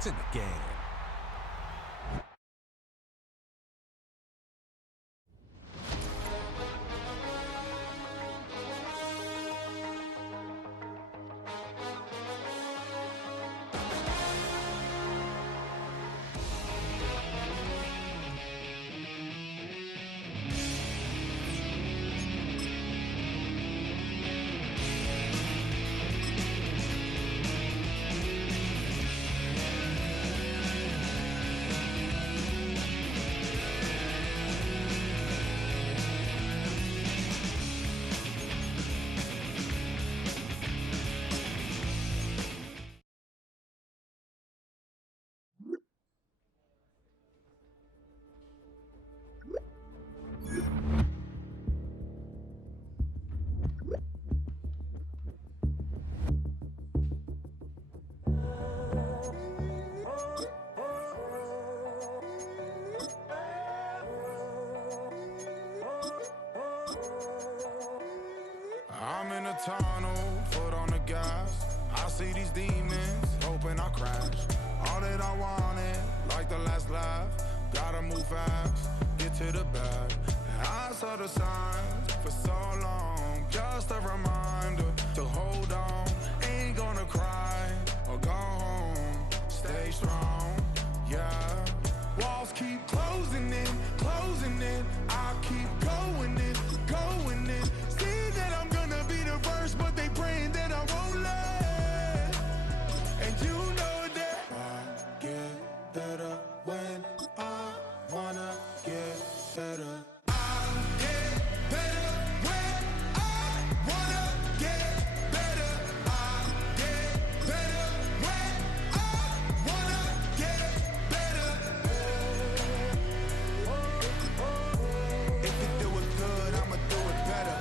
It's in the game. I'm in a tunnel, foot on the gas. I see these demons, hoping I crash. All that I wanted, like the last laugh. Gotta move fast, get to the bag. I saw the signs for so long. Just a reminder to hold on. Ain't gonna cry or go home. Stay strong, yeah. Walls keep closing in, closing in. I keep going in, going in. See that I'm gonna be the first, but they praying that I won't let. And you know that I get better when I wanna get better. I get better when I wanna get better. I get better when I wanna get better. If you do it good, I'ma do it better.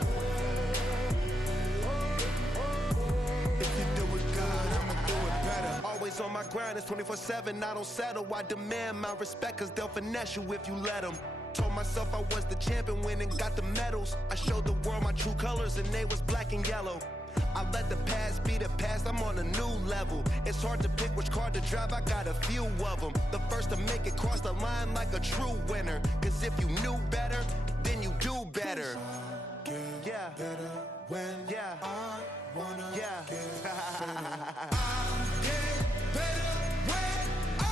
If you do it good, I'ma do it better. Always on my grind, it's 24/7, I don't settle. I demand my respect, cause they'll finesse you if you let them. Told myself I was the champion, went and got the medals. I showed the world my true colors and they was black and yellow. I let the past be the past, I'm on a new level. It's hard to pick which car to drive, I got a few of them. The first to make it cross the line like a true winner. Cause if you knew better, then you do better. Yeah. Better when Yeah. I wanna Yeah. get better. I get better when I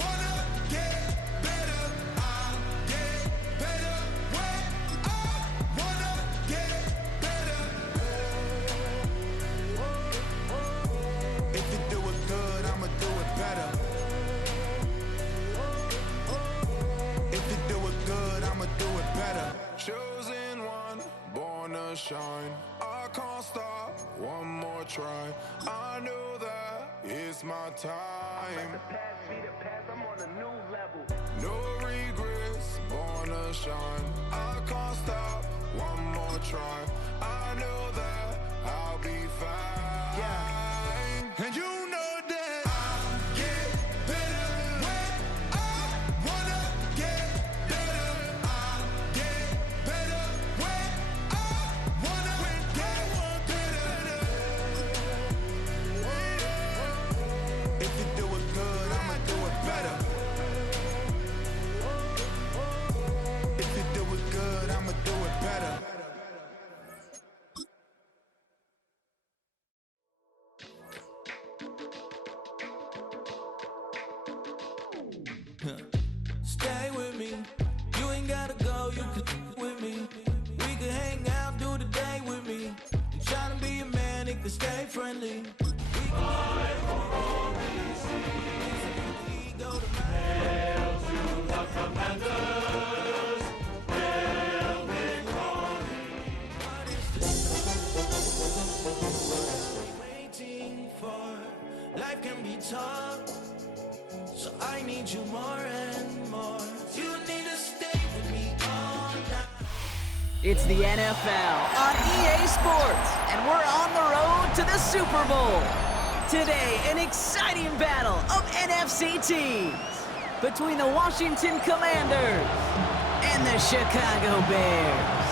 wanna get better. I get better when I wanna get better. If you do it good, I'ma do it better. If you do it good, I'ma do it better. Chosen one, born to shine. I can't stop, one more try. I know that it's my time. The past be the past, I'm on a new level. No regrets, born to shine. I can't stop, one more try. I know that I'll be fine. Yeah. And you know that I get better when I wanna get better. I get better when I wanna get better. If you do it good, I'ma do it better. If you do it good, I'ma do it better. Stay with me. You ain't gotta go, you can with me. We can hang out, do the day with me. You tryna be a man, it can stay friendly. We can go to waiting for. Life can be tough, so I need you more and more. You need to stay with me all night. It's the NFL on EA Sports, and we're on the road to the Super Bowl. Today, an exciting battle of NFC teams between the Washington Commanders and the Chicago Bears.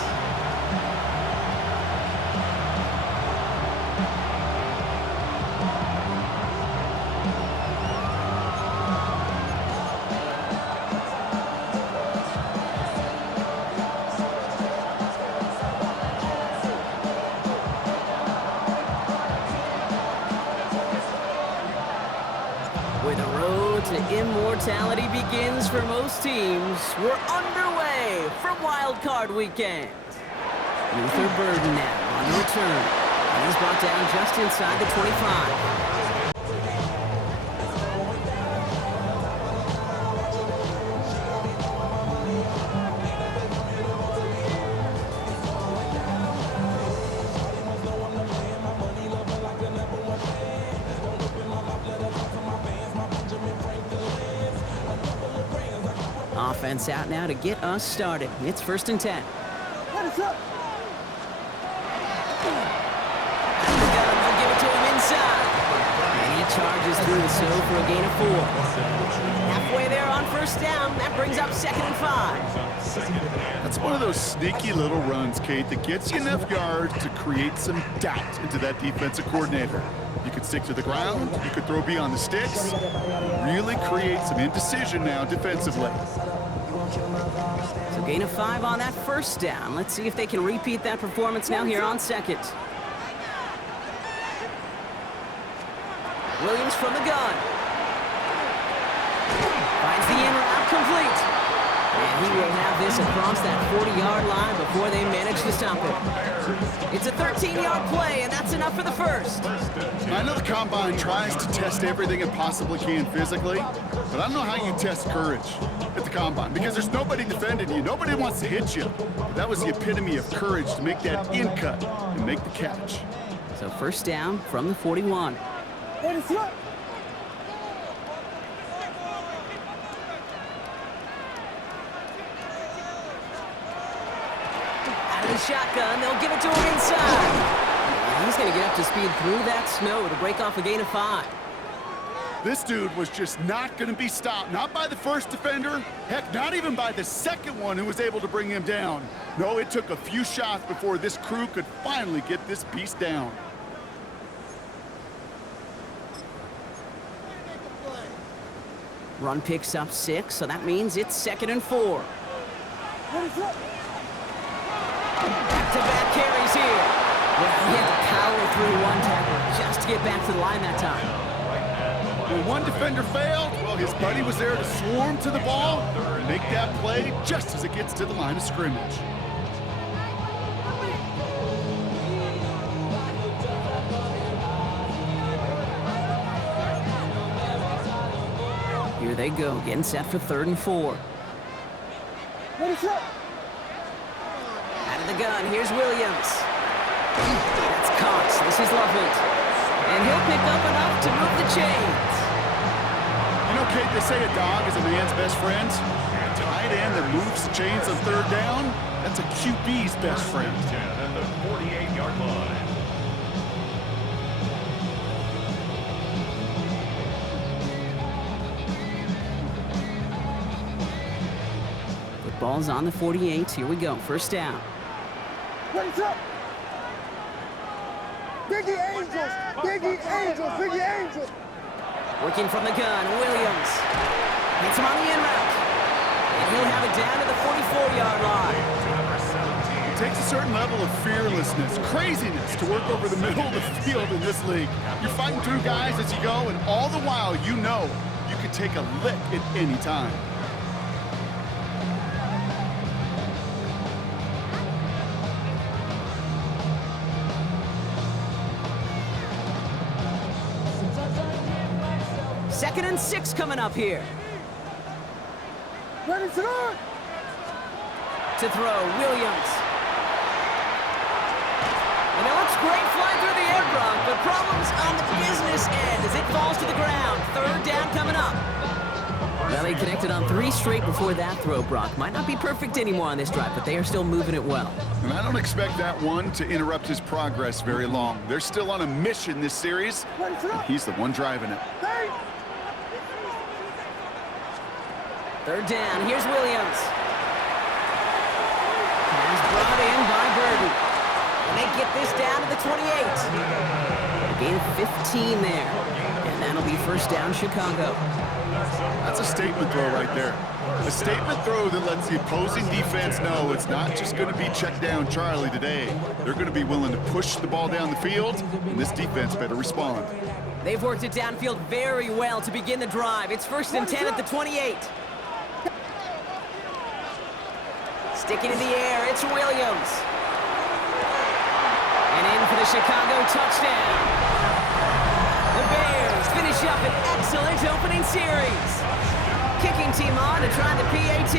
mentality begins for most teams. We're underway from Wild Card Weekend. Luther Burden now on the return. And he's brought down just inside the 25. Offense out now to get us started. It's 1st and 10. What is up? They'll give it to him inside. And he charges through the snow for a gain of 4. Halfway there on 1st down. That brings up 2nd and 5. That's one of those sneaky little runs, Kate, that gets you enough yards to create some doubt into that defensive coordinator. You could stick to the ground, you could throw beyond the sticks, really create some indecision now defensively. So gain of 5 on that 1st down. Let's see if they can repeat that performance now here on 2nd. Williams from the gun. Finds the in route complete. And he will have this across that 40-yard line before they manage to stop it. It's a 13-yard play, and that's enough for the 1st. I know the Combine tries to test everything it possibly can physically, but I don't know how you test courage at the Combine, because there's nobody defending you. Nobody wants to hit you. But that was the epitome of courage, to make that in cut and make the catch. So 1st down from the 41. What is up? The shotgun, they'll give it to him inside. And he's going to get up to speed through that snow to break off a gain of 5. This dude was just not going to be stopped. Not by the first defender. Heck, not even by the second one who was able to bring him down. No, it took a few shots before this crew could finally get this beast down. Run picks up 6, so that means it's 2nd and 4. What is up? Back-to-back carries here. Well, he had to power through one tackle just to get back to the line that time. When one defender failed, well, his buddy was there to swarm to the ball and make that play just as it gets to the line of scrimmage. Here they go, getting set for 3rd and 4. What is up? Out of the gun, here's Williams. That's Cox, this is Lovett. And he'll pick up enough to move the chains. You know, Kate, they say a dog is a man's best friend. A tight end that moves the chains on 3rd down, that's a QB's best friend. At the 48-yard line. The ball's on the 48. Here we go, 1st down. What is up? Biggie Angels! Biggie Angels! Biggie Angels! Working from the gun, Williams. Hits him on the in route. And he'll have it down to the 44-yard line. It takes a certain level of fearlessness, craziness to work over the middle of the field in this league. You're fighting through guys as you go, and all the while you know you can take a lick at any time. Second and 6 coming up here. Ready to go! To throw, Williams. And it looks great flying through the air, Brock, but problems on the business end as it falls to the ground. 3rd down coming up. Well, they connected on 3 straight before that throw, Brock. Might not be perfect anymore on this drive, but they are still moving it well. And I don't expect that one to interrupt his progress very long. They're still on a mission this series, and he's the one driving it. Hey! 3rd down, here's Williams. Pass brought in by Burden. And they get this down to the 28. Gain of 15 there. And that'll be first down, Chicago. That's a statement throw right there. A statement throw that lets the opposing defense know it's not just going to be check down Charlie today. They're going to be willing to push the ball down the field, and this defense better respond. They've worked it downfield very well to begin the drive. It's first and 10 at the 28. Sticking in the air, it's Williams. And in for the Chicago touchdown. The Bears finish up an excellent opening series. Kicking team on to try the PAT.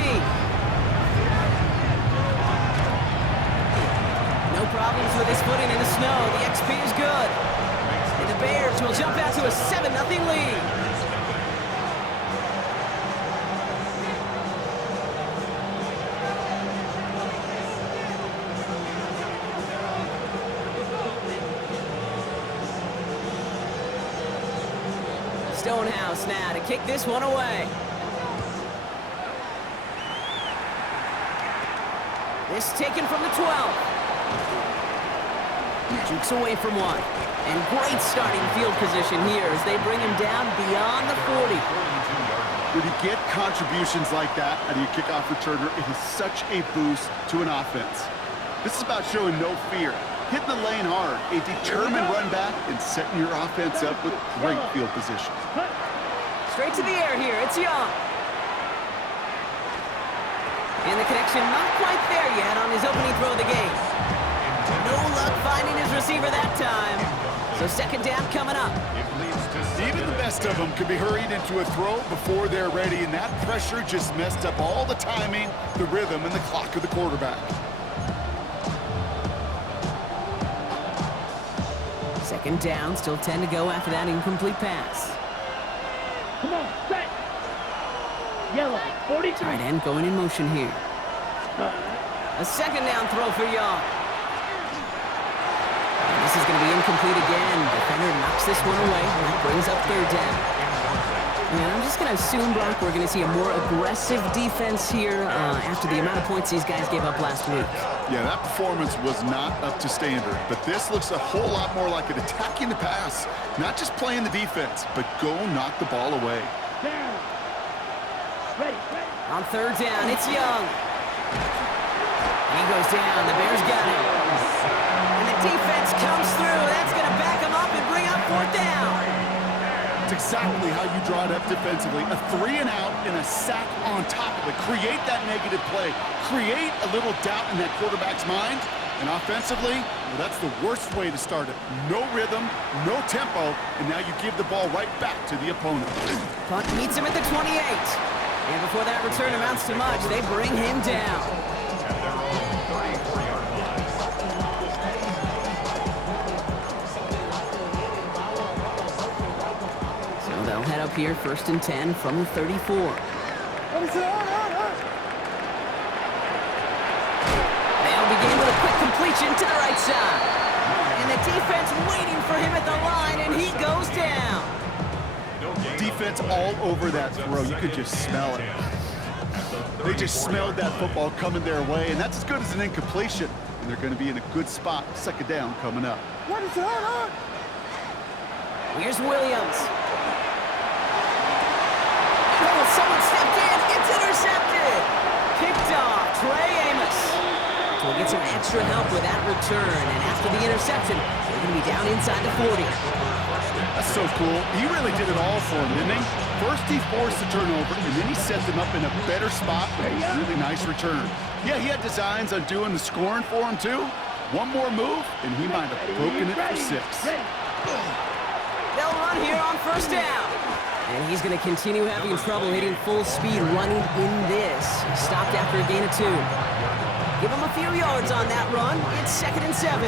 No problems with his footing in the snow. The XP is good. And the Bears will jump out to a 7-0 lead. Stonehouse now to kick this one away. This taken from the 12. Jukes away from one. And great starting field position here as they bring him down beyond the 40. When you get contributions like that out of your kickoff returner, it is such a boost to an offense. This is about showing no fear, hitting the lane hard, a determined run back, and setting your offense up with great field position. Straight to the air here, it's Young. And the connection not quite there yet on his opening throw of the game. No luck finding his receiver that time. So second down coming up. Even the best of them could be hurried into a throw before they're ready, and that pressure just messed up all the timing, the rhythm, and the clock of the quarterback. Second down, still 10 to go after that incomplete pass. Come on, set. Yellow, 42. Tight end going in motion here. A second down throw for Young. And this is going to be incomplete again. Defender knocks this one away. That brings up third down. And I'm just going to assume, Brock, we're going to see a more aggressive defense here after the amount of points these guys gave up last week. Yeah, that performance was not up to standard, but this looks a whole lot more like it attacking the pass, not just playing the defense, but go knock the ball away. Down. Ready. On third down, it's Young. He goes down. The Bears got him. And the defense comes through. That's going to back him up and bring up fourth down. It's exactly how you draw it up defensively. A 3 and out and a sack on top of it. Create that negative play. Create a little doubt in that quarterback's mind. And offensively, well, that's the worst way to start it. No rhythm, no tempo, and now you give the ball right back to the opponent. Punt meets him at the 28. And before that return amounts to much, they bring him down. So they'll head up here, first and 10 from the 34. They'll begin with a quick completion to the right side. And the defense waiting for him at the line, and he goes down. Defense all over that throw. You could just smell it. They just smelled that football coming their way, and that's as good as an incompletion. And they're going to be in a good spot, second down coming up. Here's Williams. Oh, someone stepped in. It's intercepted. Picked off. Trey Amos. So we'll get some extra help with that return. And after the interception, they're going to be down inside the 40. That's so cool. He really did it all for him, didn't he? First he forced the turnover, and then he set them up in a better spot with a really nice return. Yeah, he had designs on doing the scoring for him, too. One more move, and he might have broken it for 6. They'll run here on first down. And he's going to continue having trouble hitting full speed running in this. Stopped after a gain of 2. Give him a few yards on that run. It's second and 7.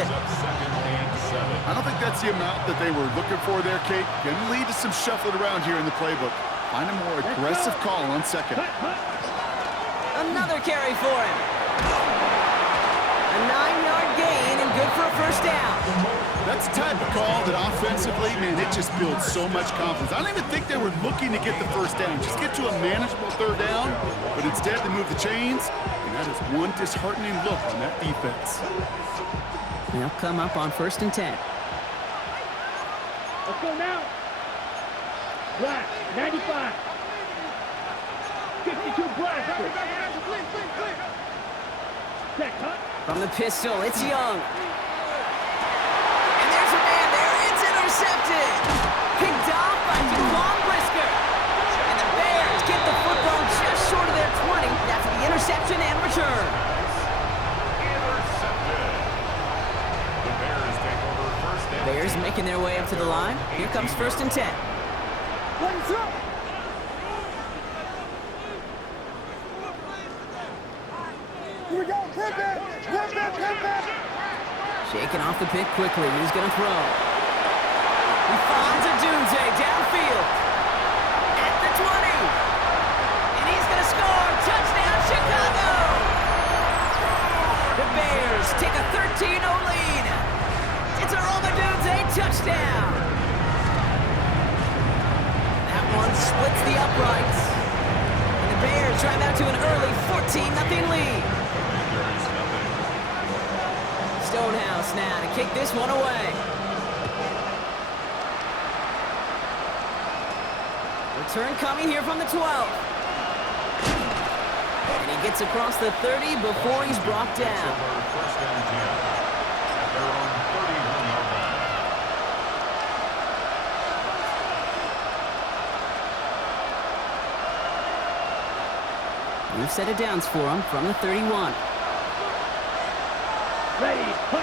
I don't think that's the amount that they were looking for there, Kate. Going to lead to some shuffling around here in the playbook. Find a more aggressive call on second. Another carry for him. A 9-yard gain and good for a first down. That's the type of call that offensively, man, it just builds so much confidence. I don't even think they were looking to get the first down. Just get to a manageable third down, but instead they move the chains, and that is one disheartening look on that defense. They'll come up on first and 10. Let's go now. Black, 95. 52 black. Set, cut. From the pistol, it's Young. And there's a man there. It's intercepted. Picked off by DeQuan Brisker. And the Bears get the football just short of their 20 after the interception and return. Intercepted. The Bears take over first down. Bears making their way up to the line. Here comes 1st and 10. What's up? Here we go. Hit back. Hit back. Hit back. Shaking off the pick quickly. He's going to throw. He finds a Dunze downfield. At the 20. And he's going to score. Touchdown, Chicago. The Bears take a 13-0 lead. It's a Roma Dunze touchdown. That one splits the uprights. And the Bears drive out to an early 14-0 lead. Stonehouse now to kick this one away. Return coming here from the 12. And he gets across the 30 before he's brought down. First and 10. At their own 31-yard line. We've set it downs for him from the 31. Ready. Put.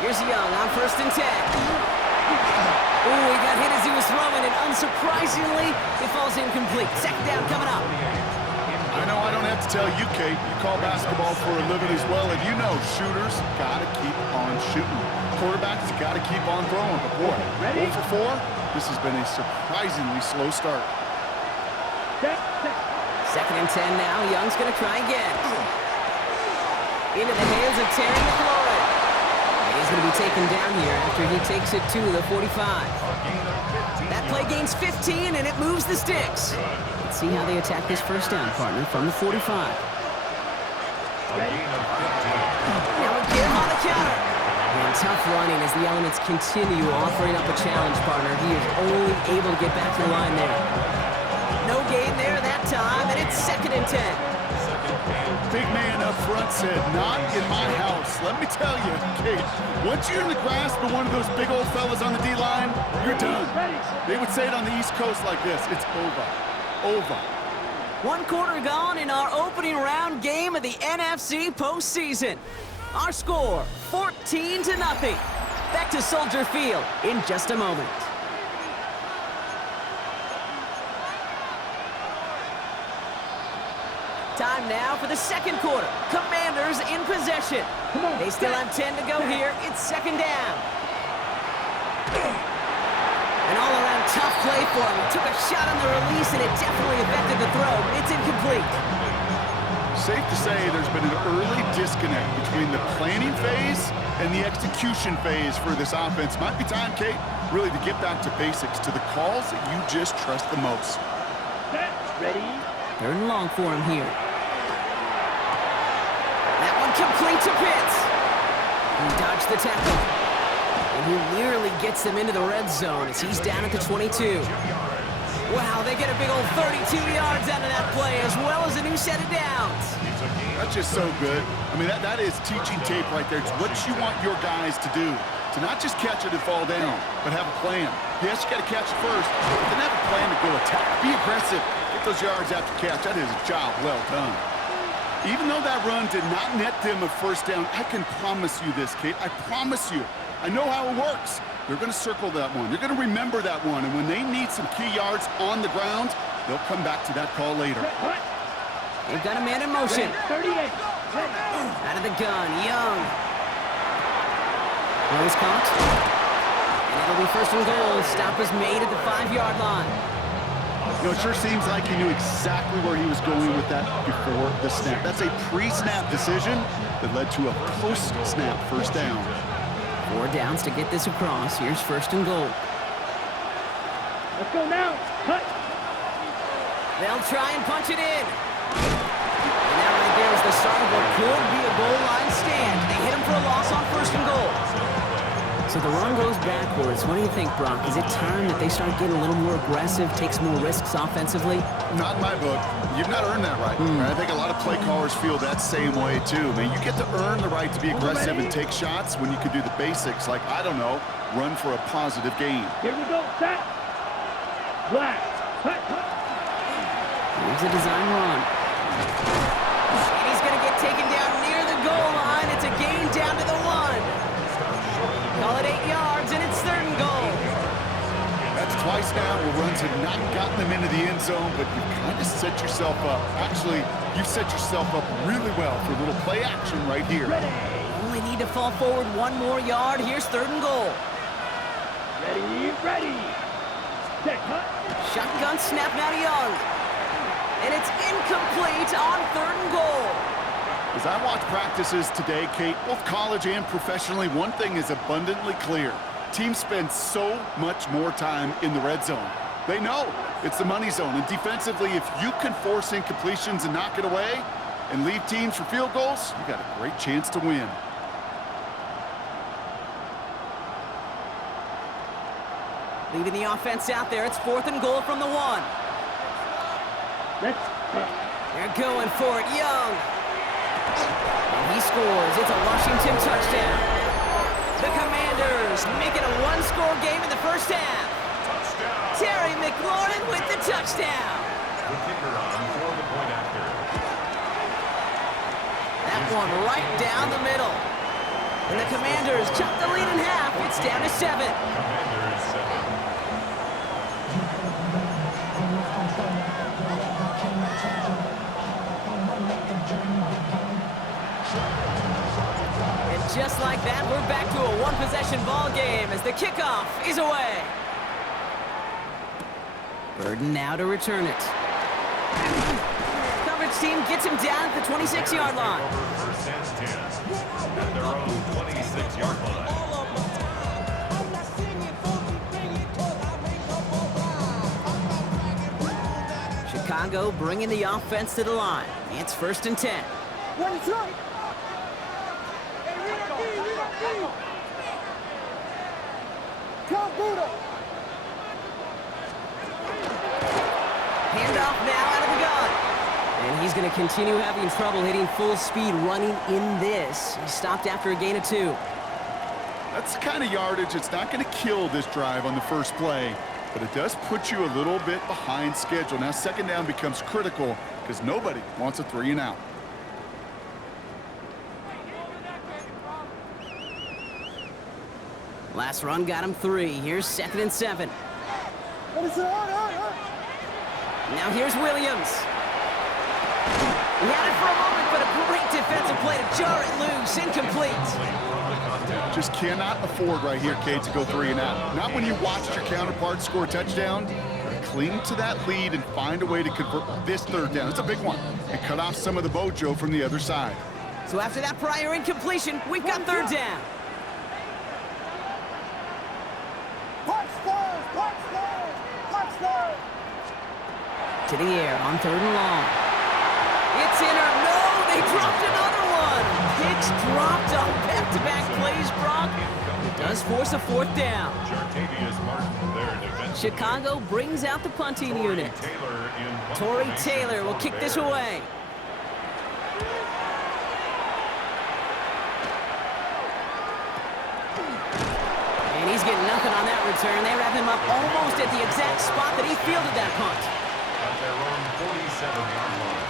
Here's Young on 1st and 10. Ooh, he got hit as he was throwing, and unsurprisingly, it falls incomplete. Second down coming up. I know I don't have to tell you, Kate. You call basketball for a living as well, and you know shooters got to keep on shooting. Quarterbacks got to keep on throwing. But boy, 0 for 4, this has been a surprisingly slow start. Second and 10 now. Young's going to try again. Into the hands of Terry McLaurin. And he's going to be taken down here after he takes it to the 45. That play gains 15, and it moves the sticks. Let's see how they attack this first down, partner, from the 45. Now again on the counter. And tough running as the elements continue offering up a challenge, partner. He is only able to get back to the line there. No gain there that time, and it's 2nd and 10. Big man up front said, not in my house. Let me tell you, Kate, once you're in the grasp of one of those big old fellas on the D-line, you're done. They would say it on the East Coast like this, it's over. Over. 1 quarter gone in our opening round game of the NFC postseason. Our score, 14-0. Back to Soldier Field in just a moment. Time now for the second quarter. Commanders in possession. They still have 10 to go here. It's 2nd down. An all-around tough play for him. He took a shot on the release, and it definitely affected the throw. It's incomplete. Safe to say there's been an early disconnect between the planning phase and the execution phase for this offense. Might be time, Kate, really to get back to basics, to the calls that you just trust the most. Ready. 3rd and long for him here. That one complete to Pitts. He dodged the tackle. And he nearly gets them into the red zone as he's down at the 22. Wow, they get a big old 32 yards out of that play, as well as a new set of downs. That's just so good. I mean, that is teaching tape right there. It's what you want your guys to do. To not just catch it and fall down, but have a plan. Yes, you got to catch it first, but then have a plan to go attack. Be aggressive. Get those yards after catch. That is a job well done. Even though that run did not net them a first down, I can promise you this, Kate. I promise you. I know how it works. They're going to circle that one. They're going to remember that one. And when they need some key yards on the ground, they'll come back to that call later. They've got a man in motion. 38. Out of the gun, Young. Well, he's caught. And it'll be 1st and goal. Stop is made at the 5-yard line. You know, it sure seems like he knew exactly where he was going with that before the snap. That's a pre-snap decision that led to a post-snap first down. 4 downs to get this across. Here's 1st and goal. Let's go now. Cut. They'll try and punch it in. And that right there is the start of what could be a goal line stand. They hit him for a loss on 1st and goal. So the run goes backwards. What do you think, Brock? Is it time that they start getting a little more aggressive, take some more risks offensively? Not in my book. You've not earned that right. I think a lot of play callers feel that same way, too. Man, you get to earn the right to be aggressive and take shots when you can do the basics, like, I don't know, run for a positive gain. Here we go, set. Black. Here's a design run. And he's going to get taken down near the goal line. It's a gain down to the 1. Call it 8 yards, and it's 3rd and goal. That's twice now where runs have not gotten them into the end zone, but you kind of set yourself up. Actually, you set yourself up really well for a little play action right here. Only need to fall forward 1 more yard. Here's 3rd and goal. Ready. Set, cut. Shotgun snap now to Young. And it's incomplete on 3rd and goal. As I watch practices today, Kate, both college and professionally, one thing is abundantly clear. Teams spend so much more time in the red zone. They know it's the money zone. And defensively, if you can force incompletions and knock it away and leave teams for field goals, you got a great chance to win. Leaving the offense out there. It's 4th and goal from the 1. They're going for it. Young. And he scores. It's a Washington touchdown. The Commanders make it a 1-score game in the first half. Touchdown. Terry McLaurin with the touchdown. The kicker on for the point after. That one right down the middle. And the Commanders chop the lead in half. It's down to 7. Commanders 7. And just like that, we're back to a 1-possession ball game as the kickoff is away. Burden now to return it. Coverage team gets him down at the 26-yard line. First and 10 at their own 26-yard line. Chicago bringing the offense to the line. It's 1st and 10. What is up? Come, Buddha. Handoff now out of the gun. And he's going to continue having trouble hitting full speed running in this. He stopped after a gain of 2. That's the kind of yardage that's not going to kill this drive on the first play, but it does put you a little bit behind schedule. Now 2nd down becomes critical because nobody wants a 3 and out. Last run got him 3. Here's 2nd and 7. What is it? Now here's Williams. He had it for a moment, but a great defensive play to jar it loose. Incomplete. Just cannot afford right here, Kate, to go 3 and out. Not when you watched your counterpart score a touchdown. Gotta cling to that lead and find a way to convert this 3rd down. It's a big one. And cut off some of the mojo from the other side. So after that prior incompletion, we've got 3rd down. To the air on 3rd and long. It's in or no, they dropped another one. Picks dropped on back-to-back plays, Brock. It does force a 4th down. Chicago brings out the punting unit. Torrey Taylor will kick this away. And he's getting nothing on that return. They wrap him up almost at the exact spot that he fielded that punt. At their own 47-yard line.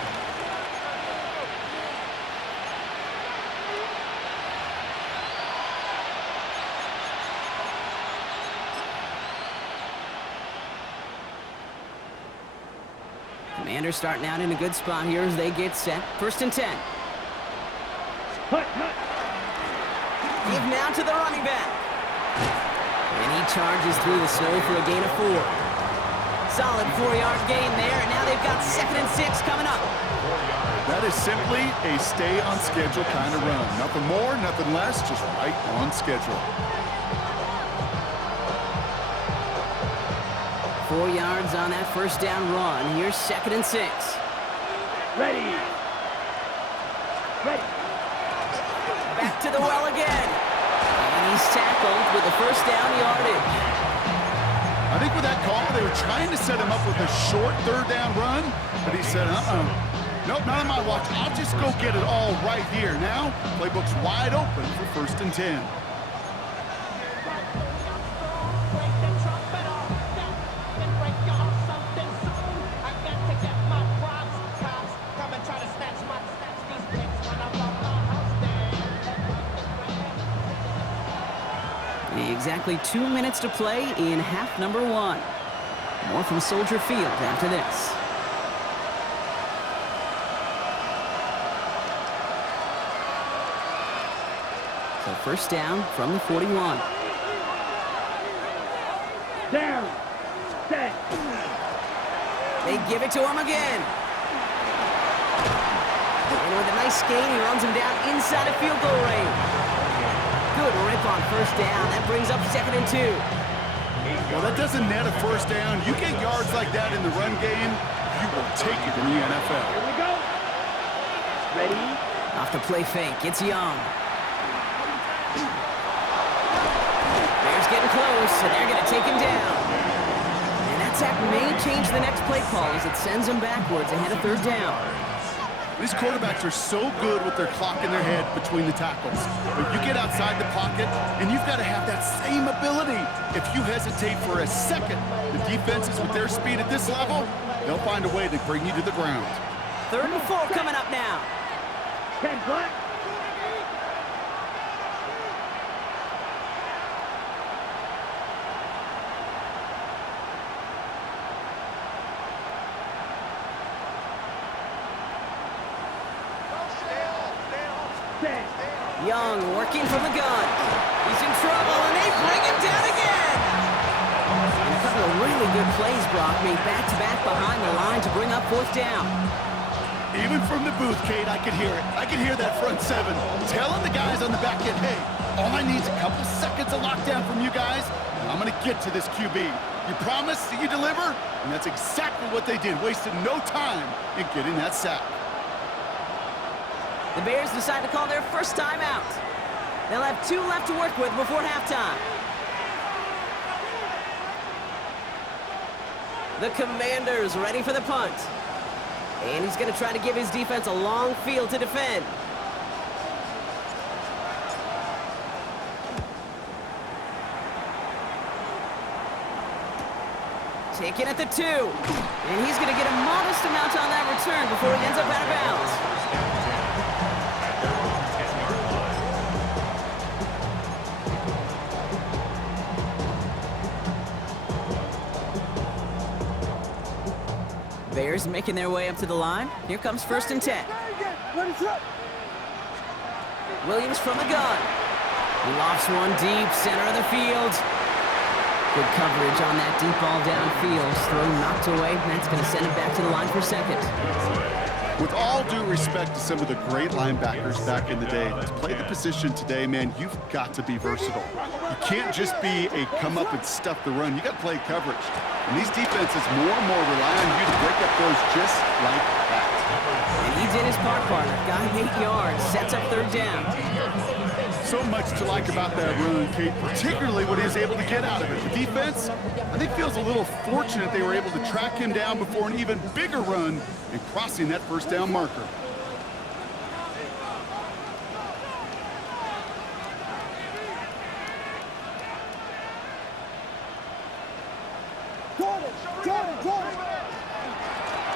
Commanders starting out in a good spot here as they get set. 1st and 10. Give now to the running back. And he charges through the snow for a gain of 4. Solid 4-yard gain there, and now they've got 2nd and 6 coming up. That is simply a stay on schedule kind of run. Nothing more, nothing less, just right on schedule. 4 yards on that 1st down run. Here's 2nd and 6. Ready. Back to the well again. And he He's tackled with a first down yardage. I think with that call, they were trying to set him up with a short third down run, but he said, nope, not on my watch. I'll just go get it all right here. Now, playbook's wide open for 1st and 10. Exactly 2 minutes to play in half number 1. More from Soldier Field after this. So first down from the 41. Down. Set. They give it to him again. And with a nice skate, he runs him down inside of field goal range. Good rip on first down. That brings up 2nd and 2. Well, that doesn't net a first down. You get yards like that in the run game, you will take it in the NFL. Here we go. Ready? Off the play fake, it's Young. Bears getting close, and they're going to take him down. And that sack may change the next play call as it sends him backwards ahead of 3rd down. These quarterbacks are so good with their clock in their head between the tackles. But you get outside the pocket, and you've got to have that same ability. If you hesitate for a second, the defenses with their speed at this level, they'll find a way to bring you to the ground. 3rd and 4 coming up now. 10 black. Young working from the gun. He's in trouble, and they bring him down again. And a couple of really good plays, Brock, made back-to-back behind the line to bring up 4th down. Even from the booth, Kate, I could hear it. I could hear that front 7 telling the guys on the back end, hey, all I need is a couple seconds of lockdown from you guys, and I'm going to get to this QB. You promise that you deliver? And that's exactly what they did, wasted no time in getting that sack. The Bears decide to call their first timeout. They'll have 2 left to work with before halftime. The Commanders ready for the punt. And he's going to try to give his defense a long field to defend. Taken at the 2. And he's going to get a modest amount on that return before he ends up out of bounds. Bears making their way up to the line. Here comes 1st and 10. Williams from the gun. He lofts one deep, center of the field. Good coverage on that deep ball downfield. Throw knocked away. That's going to send him back to the line for 2nd. With all due respect to some of the great linebackers back in the day, to play the position today, man, you've got to be versatile. You can't just be a come up and stuff the run. You got to play coverage. And these defenses more and more rely on you to break up throws just like that. And he did his part, partner. Got him 8 yards. Sets up 3rd down. So much to like about that run, Kate, particularly what he was able to get out of it. The defense, I think, feels a little fortunate they were able to track him down before an even bigger run and crossing that 1st down marker.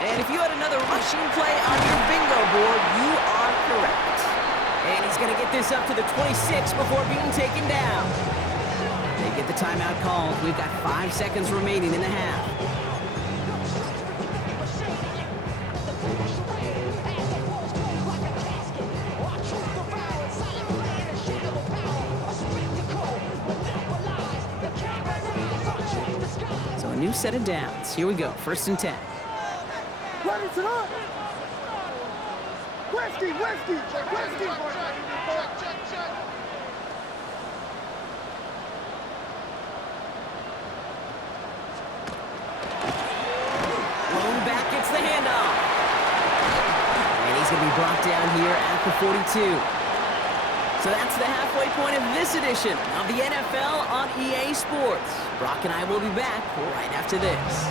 And if you had another rushing play on your bingo board, you are correct. And he's going to get this up to the 26 before being taken down. They get the timeout called. We've got 5 seconds remaining in the half. So a new set of downs. Here we go. 1st and 10. Ready to run. Westy. Blown back gets the handoff. And he's going to be brought down here at the 42. So that's the halfway point of this edition of the NFL on EA Sports. Brock and I will be back right after this.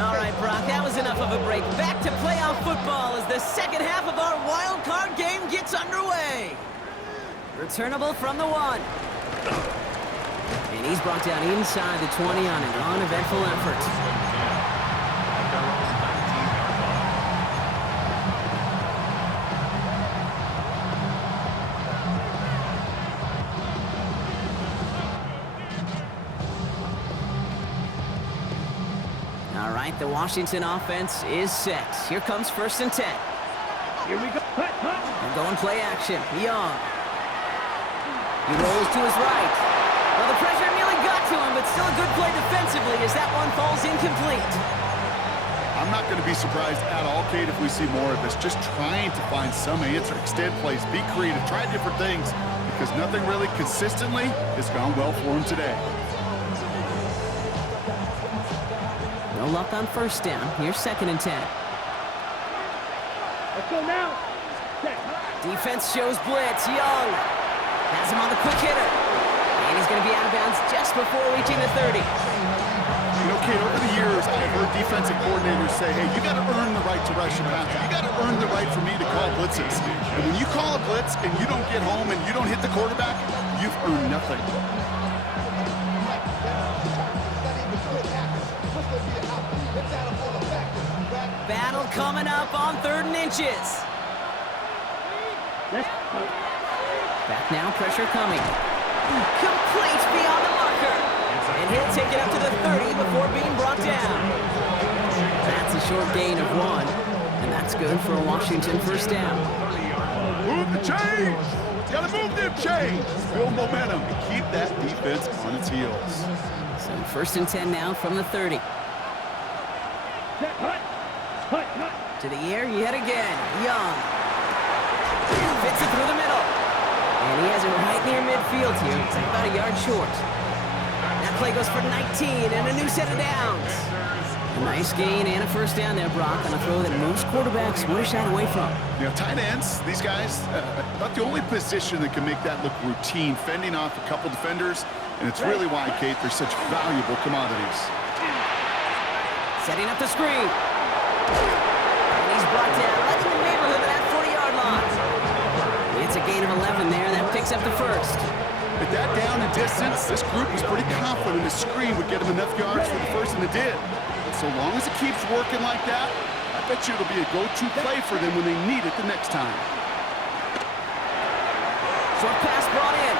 All right, Brock, that was enough of a break. Back to playoff football as the second half of our wild card game gets underway. Returnable from the 1. And he's brought down inside the 20 on an uneventful effort. All right, the Washington offense is set. Here comes 1st and 10. Here we go. And going play action. Young. He rolls to his right. Well, the pressure nearly got to him, but still a good play defensively as that one falls incomplete. I'm not going to be surprised at all, Kate, if we see more of this. Just trying to find some answer, extend plays, be creative, try different things, because nothing really consistently has gone well for him today. No luck on 1st down. Here's 2nd and 10. Let's go now. Defense shows blitz. Young has him on the quick hitter. And he's going to be out of bounds just before reaching the 30. You know, Kate, over the years, I've heard defensive coordinators say, hey, you got to earn the right to rush your passer. You got to earn the right for me to call blitzes. And when you call a blitz and you don't get home and you don't hit the quarterback, you've earned nothing. Battle coming up on 3rd and inches. Back now, pressure coming. Complete beyond the marker. And he'll take it up to the 30 before being brought down. That's a short gain of 1. And that's good for a Washington 1st down. Move the chains! Gotta move them chains! Build momentum and keep that defense on its heels. So 1st and 10 now from the 30. To the air yet again. Young. Fits it through the middle. And he has it right near midfield here. It's about a yard short. That play goes for 19 and a new set of downs. A nice gain and a 1st down there, Brock, on a throw that most quarterbacks would have shied away from. You know, tight ends, these guys, not the only position that can make that look routine, fending off a couple defenders, and it's really why, Kate, they're such valuable commodities. Setting up the screen. And he's brought down right in the neighborhood of that 40-yard line. It's a gain of 11 there. That picks up the 1st. With that down and distance, this group was pretty confident the screen would get them enough yards for the 1st, and it did. So long as it keeps working like that, I bet you it'll be a go-to play for them when they need it the next time. Short pass brought in.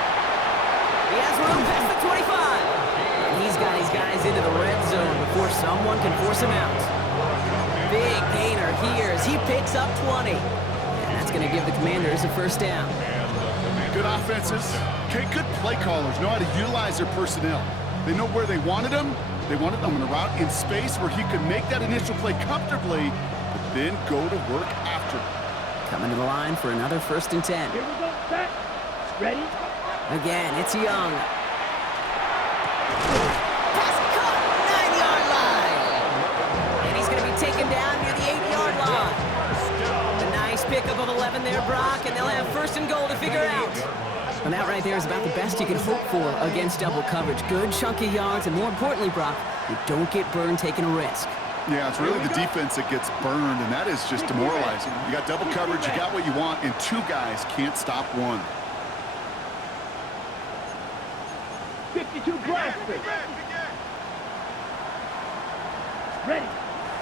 He has room past the 25. And he's got his guys into the red zone before someone can force him out. Big gainer here as he picks up 20. And that's going to give the Commanders a 1st down. Good offenses. Okay, good play callers know how to utilize their personnel. They know where they wanted them. They wanted them on a route in space where he could make that initial play comfortably, but then go to work after. Coming to the line for another 1st and 10. Here we go. Set. Ready? Again, it's Young. Pass caught, 9-yard line. And he's going to be taken down near the 8-yard line. A nice pickup of 11 there, Brock, and they'll have 1st and goal to figure out. And that right there is about the best you can hope for against double coverage. Good chunky yards, and more importantly, Brock, you don't get burned taking a risk. Yeah, it's really the defense that gets burned, and that is just demoralizing. You got double coverage, you got what you want, and 2 guys can't stop one. 52 blaster. Ready.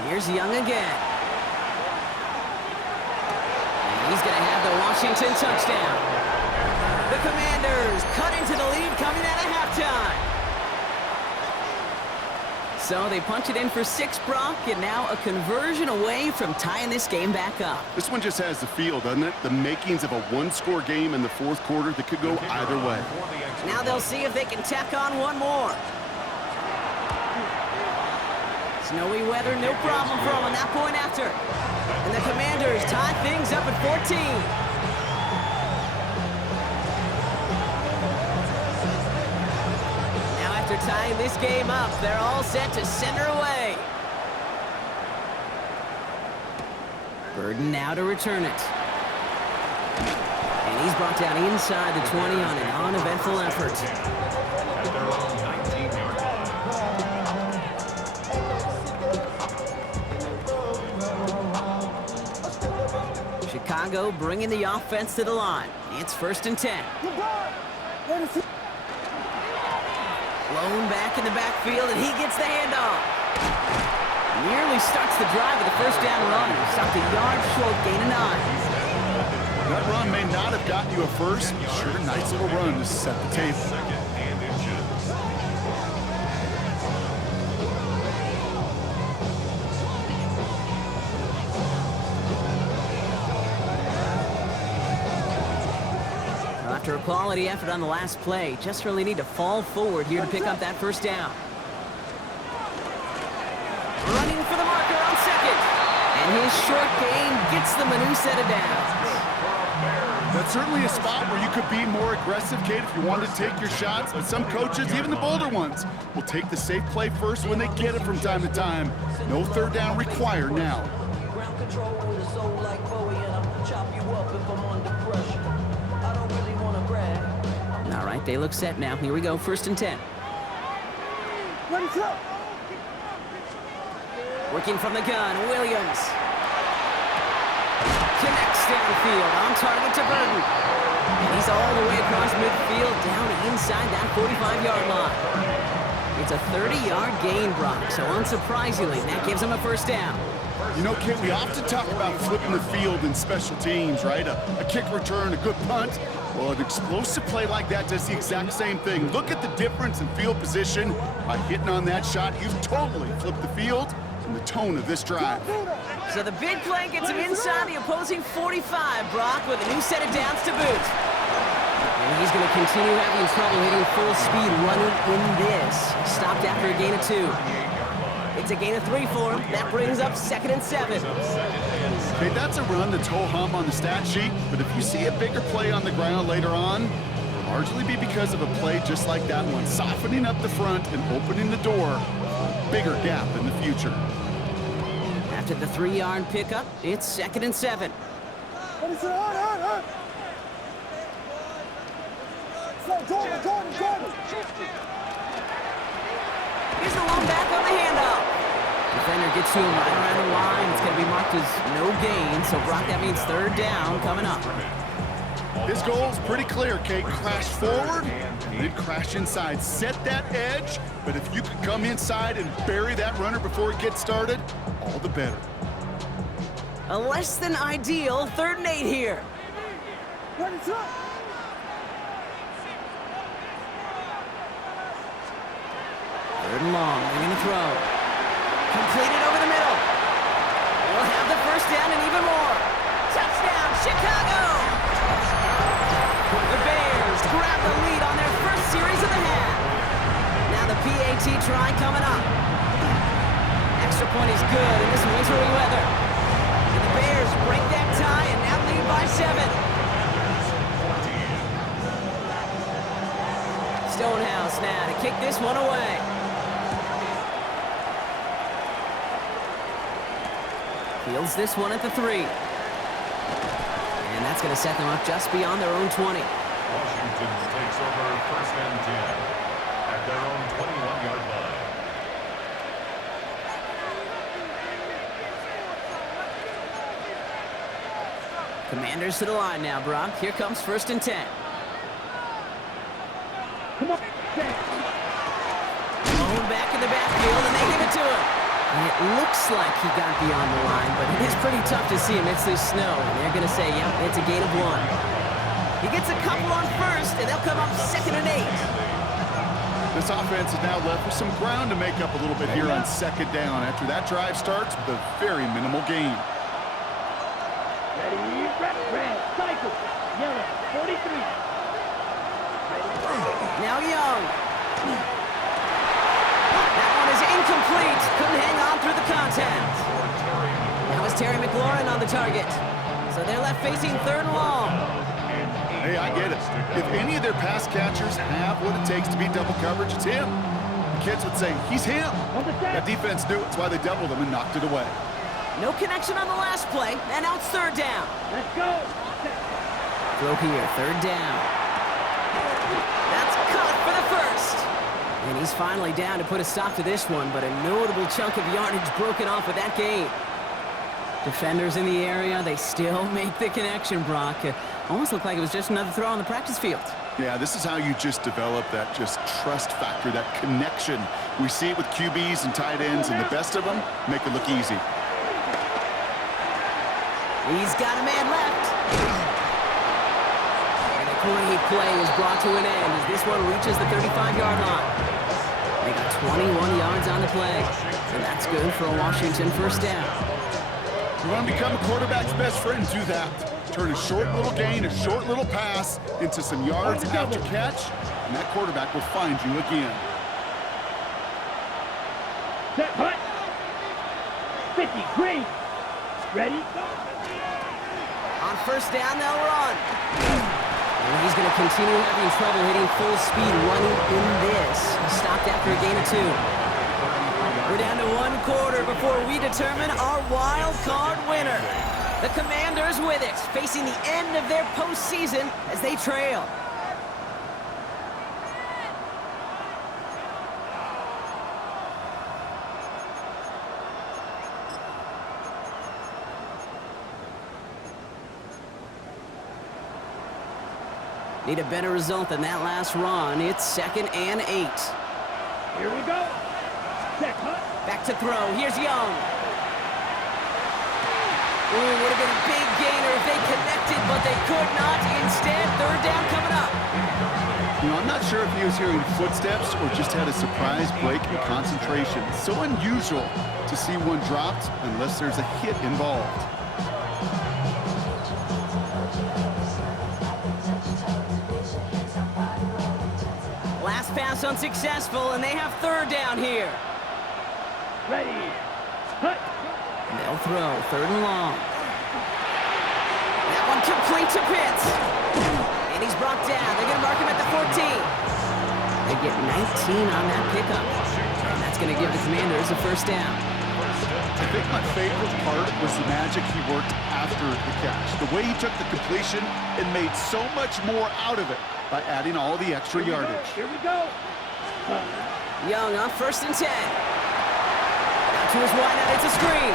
Here's Young again. And he's going to have the Washington touchdown. The Commanders cut into the lead coming out of halftime. So they punch it in for 6, Brock, and now a conversion away from tying this game back up. This one just has the feel, doesn't it? The makings of a 1-score game in the 4th quarter that could go either way. Now they'll see if they can tack on one more. Snowy weather, no problem for them on that point after. And the Commanders tie things up at 14. After tying this game up. They're all set to send her away. Burden now to return it. And he's brought down inside the 20 on an uneventful effort. At their own 19-yard line. Chicago bringing the offense to the line. It's 1st and 10. Blown back in the backfield, and he gets the handoff. Nearly starts the drive with a first down run. Stopped a yard short, gain of 9. That run may not have gotten you a first. Sure, nice little run to set the table. Second and inches. After a quality effort on the last play, just really need to fall forward here to pick up that first down. Running for the marker on second. And his short gain gets them a new set of downs. That's certainly a spot where you could be more aggressive, Kate, if you wanted to take your shots. But some coaches, even the bolder ones, will take the safe play first when they get it from time to time. No third down required now. Ground control with a soul like Bowie, and I'll chop you up if I'm under pressure. I don't really want to brag. All right, they look set now. Here we go, 1st and 10. Working from the gun, Williams. Connects downfield, on target to Burden. And he's all the way across midfield, down inside that 45-yard line. It's a 30-yard gain, Brock, so unsurprisingly, that gives him a first down. You know, Kate, we often talk about flipping the field in special teams, right? A kick return, a good punt. Well, an explosive play like that does the exact same thing. Look at the difference in field position. By hitting on that shot, you've totally flipped the field and the tone of this drive. So the big play gets him inside the opposing 45, Brock, with a new set of downs to boot. And he's going to continue having trouble hitting full speed running in this. Stopped after a gain of 2. It's a gain of 3 for him. That brings up 2nd and 7. Okay, that's a run that's ho-hum on the stat sheet, but if you see a bigger play on the ground later on, it'll largely be because of a play just like that one, softening up the front and opening the door for a bigger gap in the future. After the 3-yard pickup, it's 2nd and 7. Here's the long back on the handoff. Defender gets to him right around the line. It's going to be marked as no gain, so Brock, that means 3rd down coming up. His goal is pretty clear, Kate. Crash forward and then crash inside. Set that edge, but if you can come inside and bury that runner before it gets started, all the better. A less than ideal 3rd and 8 here. 3rd and long, they're going to throw. Completed over the middle. We'll have the first down and even more. Touchdown, Chicago! The Bears grab the lead on their first series of the half. Now the PAT try coming up. Extra point is good in this wintry weather. And the Bears break that tie and now lead by 7. Stonehouse now to kick this one away. Fields this one at the 3. And that's going to set them up just beyond their own 20. Washington takes over 1st and 10 at their own 21-yard line. Commanders to the line now, Brock. Here comes 1st and 10. Blown back in the backfield, and they give it to him. And it looks like he got beyond the line, but it is pretty tough to see amidst this snow. And they're going to say, yep, it's a gain of 1. He gets a couple on 1st, and they'll come up 2nd and 8. This offense is now left with some ground to make up a little bit here on 2nd down after that drive starts with a very minimal gain. Now Young. That one is incomplete. Couldn't hang on through the contact. That was Terry McLaurin on the target. So they're left facing 3rd and long. Hey, I get it. If any of their pass catchers have what it takes to beat double coverage, it's him. kids would say, he's him. That defense knew it. That's why they doubled him and knocked it away. No connection on the last play, and now it's third down. Let's go. Throw here, third down. That's caught for the first. And he's finally down to put a stop to this one, but a notable chunk of yardage broken off with that gain. Defenders in the area, they still make the connection, Brock. Almost looked like it was just another throw on the practice field. Yeah, this is how you just develop that just trust factor, that connection. We see it with QBs and tight ends, and the best of them make it look easy. He's got a man left. And a great play is brought to an end as this one reaches the 35-yard line. They got 21 yards on the play, and that's good for a Washington first down. You want to become a quarterback's best friend, do that. Turn a short little gain, a short little pass into some yards after catch, and that quarterback will find you again. Set, hut. 50, green. Ready? On first down, they'll run. And he's going to continue having trouble hitting full speed running in this. He stopped after a gain of 2. We're down to 1 quarter before we determine our wild card winner. The Commanders with it, facing the end of their postseason as they trail. Need a better result than that last run. It's 2nd and 8. Here we go. Set, hut. Back to throw. Here's Young. Ooh, would have been a big gainer if they connected, but they could not. Instead, third down coming up. You know, I'm not sure if he was hearing footsteps or just had a surprise break in concentration. It's so unusual to see one dropped unless there's a hit involved. Last pass unsuccessful, and they have third down here. Ready. Hut. And they'll throw, third and long. That one complete to Pitts. And he's brought down. They're going to mark him at the 14. They get 19 on that pickup. And that's going to give the Commanders a first down. I think my favorite part was the magic he worked after the catch. The way he took the completion and made so much more out of it by adding all the extra yardage. Here we go. Young on first and 10. Now to his wideout, it's a screen.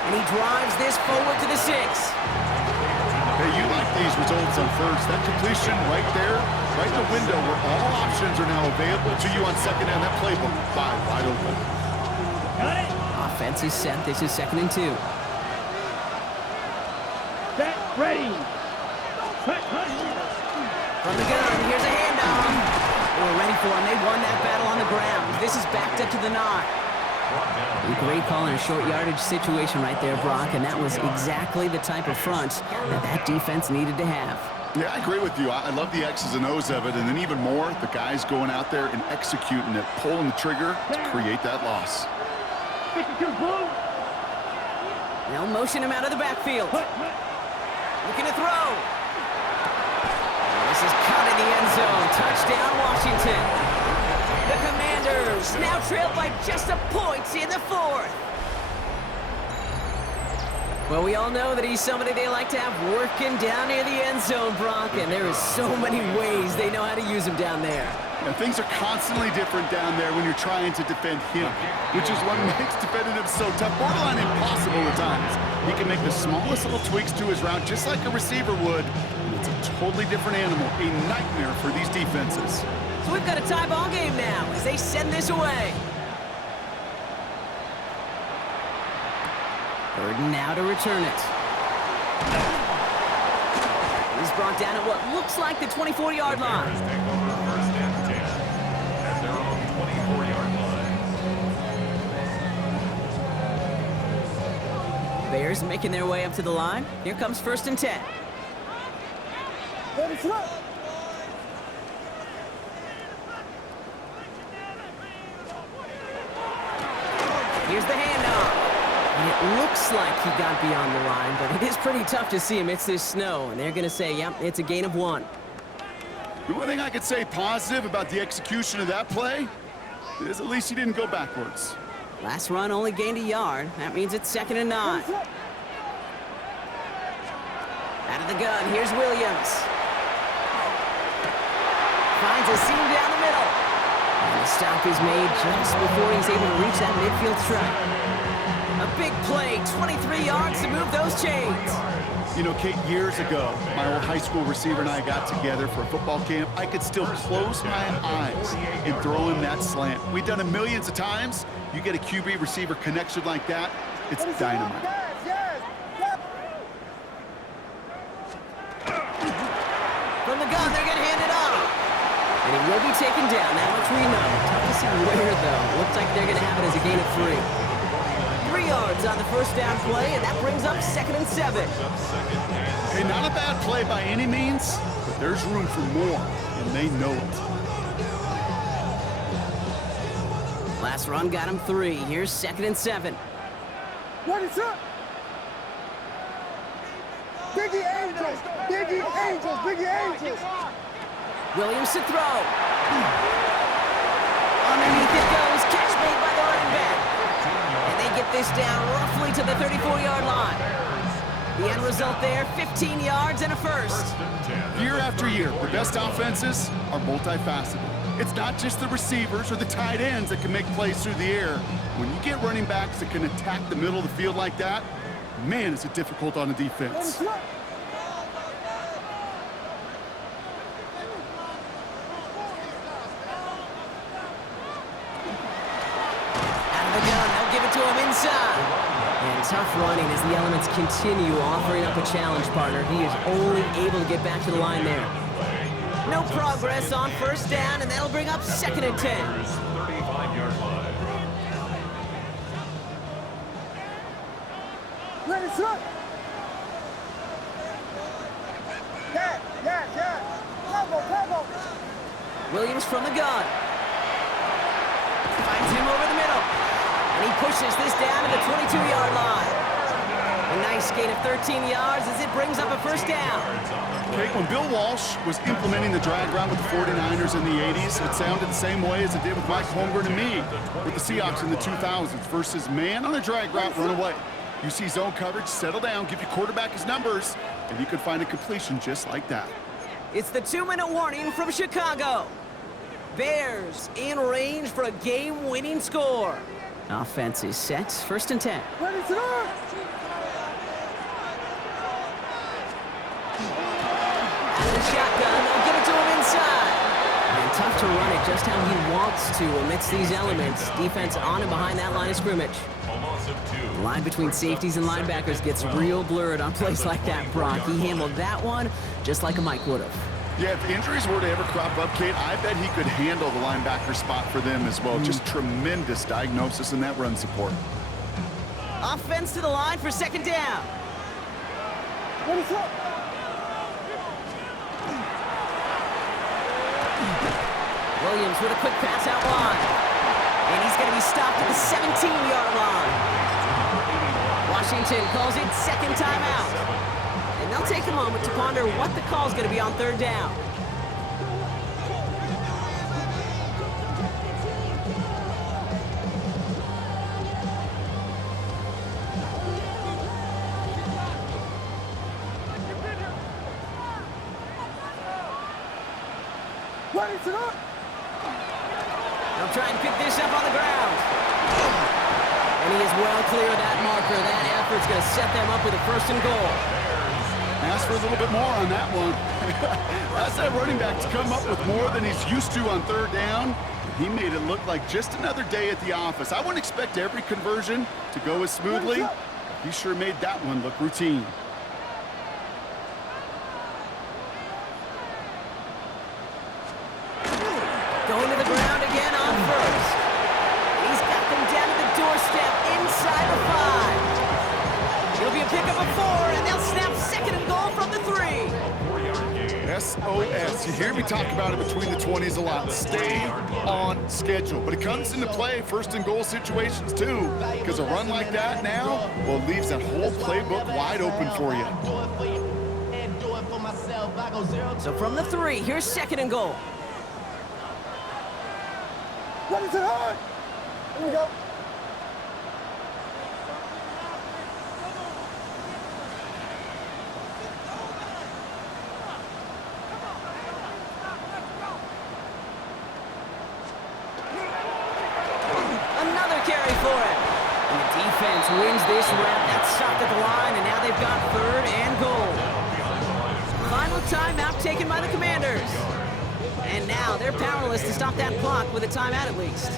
And he drives this forward to the 6. Hey, you like these results on first. That completion right there, right in the window where all options are now available to you on second down. That playbook, wide open. Got it. Offense is set. This is 2nd and 2. Set, ready. Hut, hut. From the gun, here's a handoff. They were ready for him. They won that battle on the ground. This is backed up to the 9. A great call in a short yardage situation right there, Brock, and that was exactly the type of front that defense needed to have. Yeah, I agree with you. I love the X's and O's of it, and then even more, the guys going out there and executing it, pulling the trigger to create that loss. 52 blue. They'll motion him out of the backfield. Looking to throw. This is caught in the end zone. Touchdown, Washington. The Commanders now trailed by just a point in the 4th. Well, we all know that he's somebody they like to have working down near the end zone, Brock, and there is so many ways they know how to use him down there. And things are constantly different down there when you're trying to defend him, which is what makes defending him so tough, borderline impossible at times. He can make the smallest little tweaks to his route just like a receiver would, and it's a totally different animal, a nightmare for these defenses. So we've got a tie ball game now as they send this away. Third and now to return it. He's brought down at what looks like the 24-yard line. Take over first and 10 at their own 24-yard line. Bears making their way up to the line. Here comes first and 10. Ready, throw. Here's the handoff. And it looks like he got beyond the line, but it is pretty tough to see amidst this snow. And they're going to say, yep, it's a gain of 1. The one thing I could say positive about the execution of that play, At least he didn't go backwards. Last run only gained a yard. That means it's 2nd and 9. Out of the gun, here's Williams. Finds a seam down the middle. And the stop is made just before he's able to reach that midfield strike. A big play, 23 yards to move those chains. You know, Kate, years ago, my old high school receiver and I got together for a football camp. I could still close my eyes and throw him that slant. We've done it millions of times. You get a QB receiver connection like that, it's dynamite. From the gun, they're going to hand it off. And he will be taken down, that much we know. Tough to see where, though. Looks like they're going to have it as a gain of 3. 3 yards on the first down play, and that brings up 2nd and 7. Hey, not a bad play by any means, but there's room for more, and they know it. Last run got him 3. Here's 2nd and 7. What is up? Biggie Angels! Biggie Angels! Biggie Angels! Williams to throw. Underneath it goes. Catch made by the running back. And they get this down roughly to the 34-yard line. The end result there, 15 yards and a first. Year after year, the best offenses are multifaceted. It's not just the receivers or the tight ends that can make plays through the air. When you get running backs that can attack the middle of the field like that, man, is it difficult on the defense. Out of the gun, they'll give it to him inside. And tough running as the elements continue offering up a challenge partner. He is only able to get back to the line there. No progress on first down, and that'll bring up 2nd and 10. 35-yard line. Ready, set! Yeah. Bravo. Williams from the gun. Finds him over the middle. And he pushes this down to the 22-yard line. A nice gain of 13 yards as it brings up a first down. Okay, when Bill Walsh was implementing the drag route with the 49ers in the 80s, it sounded the same way as it did with Mike Holmgren and me with the Seahawks in the 2000s versus man on a drag route, run away. You see zone coverage, settle down, give your quarterback his numbers, and you could find a completion just like that. It's the 2-minute warning from Chicago. Bears in range for a game-winning score. Offense is set, 1st and 10. Ready, set! Out of the shotgun, they'll give it to him inside. And tough to run it just how he wants to amidst these elements. Defense on and behind that line of scrimmage. The line between safeties and linebackers gets real blurred on plays like that, Brock. He handled that one just like a Mike would have. Yeah, if injuries were to ever crop up, Kate, I bet he could handle the linebacker spot for them as well. Just tremendous diagnosis in that run support. Offense to the line for 2nd down. Ready, set! Williams with a quick pass out wide. And he's going to be stopped at the 17-yard line. Washington calls it 2nd timeout. And they'll take a moment to ponder what the call is going to be on 3rd down. Ready, set up! They'll try and pick this up on the ground. And he is well clear of that marker. That effort's going to set them up with a 1st and goal. Ask for a little bit more on that one. That's that running back to come up with more than he's used to on 3rd down. He made it look like just another day at the office. I wouldn't expect every conversion to go as smoothly. He sure made that one look routine. Going to the ground again on 1st. He's got them down to the doorstep inside the 5. It'll be a pickup of 4, and they'll snap 2nd and goal from the 3. SOS. You hear me talk about it between the 20s a lot. Stay on schedule. But it comes into play 1st and goal situations too. Because a run like that now, well, it leaves that whole playbook wide open for you. So from the 3, here's 2nd and goal. Ready to hard. Here we go. Another carry for it. And the defense wins this rep. That's stopped at the line, and now they've got 3rd and goal. Final timeout taken by the Commanders. And now they're powerless to stop that clock with a timeout at least.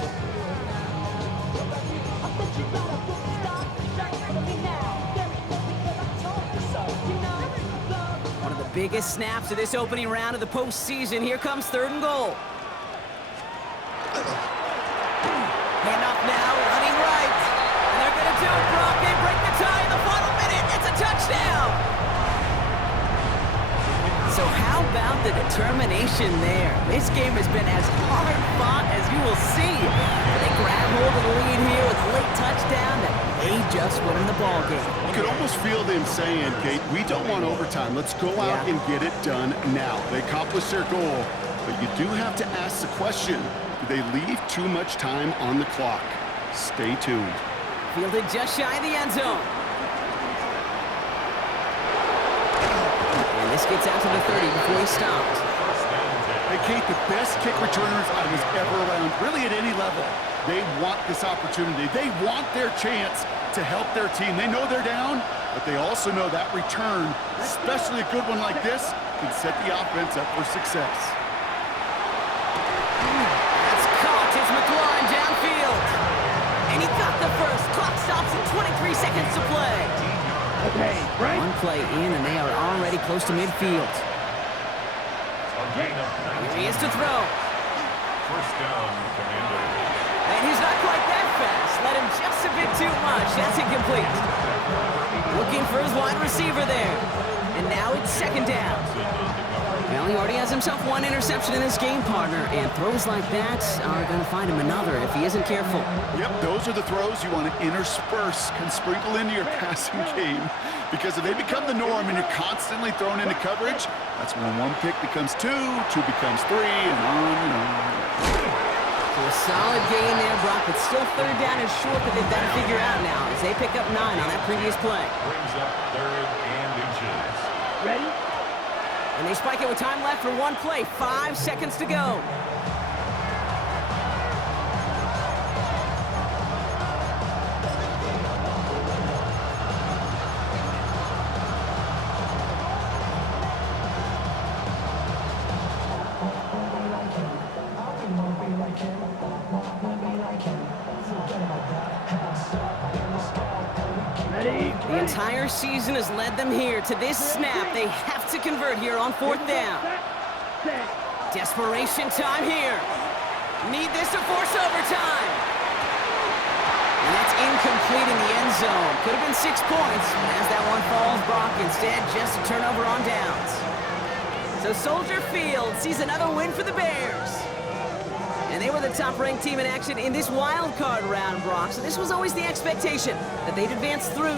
One of the biggest snaps of this opening round of the postseason. Here comes 3rd and goal. Handoff now, running right. And they're going to do it, Brock. They break the tie in the final minute. It's a touchdown. So how about the determination there? This game has been as hard fought as you will see. But they grab hold of the lead here with a late touchdown that may just win them the ball game. You could almost feel them saying, Kate, we don't want overtime. Let's go out and get it done now. They accomplished their goal, but you do have to ask the question, do they leave too much time on the clock? Stay tuned. Fielded just shy of the end zone. And this gets out to the 30 before he stopped. Hey, Kate, the best kick returners I was ever around, really at any level, they want this opportunity. They want their chance to help their team. They know they're down, but they also know that return, especially a good one like this, can set the offense up for success. That's caught. It's McLaurin downfield. And he got the first. Clock stops at 23 seconds to play. Okay, right. One play in, and they are already close to midfield. Here he is to throw. 1st down, Commanders. And he's not quite that fast. Let him just a bit too much. That's incomplete. Looking for his wide receiver there. And now it's 2nd down. Well, he already has himself 1 interception in this game, partner, and throws like that are going to find him another if he isn't careful. Yep, those are the throws you want to intersperse and sprinkle into your passing game, because if they become the norm and you're constantly thrown into coverage, that's when 1 pick becomes 2, 2 becomes 3, and on and on. So a solid gain there, Brock, but still 3rd down is short that they've got to figure out now as they pick up 9 on that previous play. Brings up 3rd and inches. Ready? And they spike it with time left for 1 play. 5 seconds to go. The entire season has led them here to this snap. They have to convert here on 4th down. Desperation time here. Need this to force overtime. And that's incomplete in the end zone. Could have been 6 points, but as that one falls, Brock, instead just a turnover on downs. So Soldier Field sees another win for the Bears. And they were the top-ranked team in action in this wild card round, Brock. So this was always the expectation that they'd advance through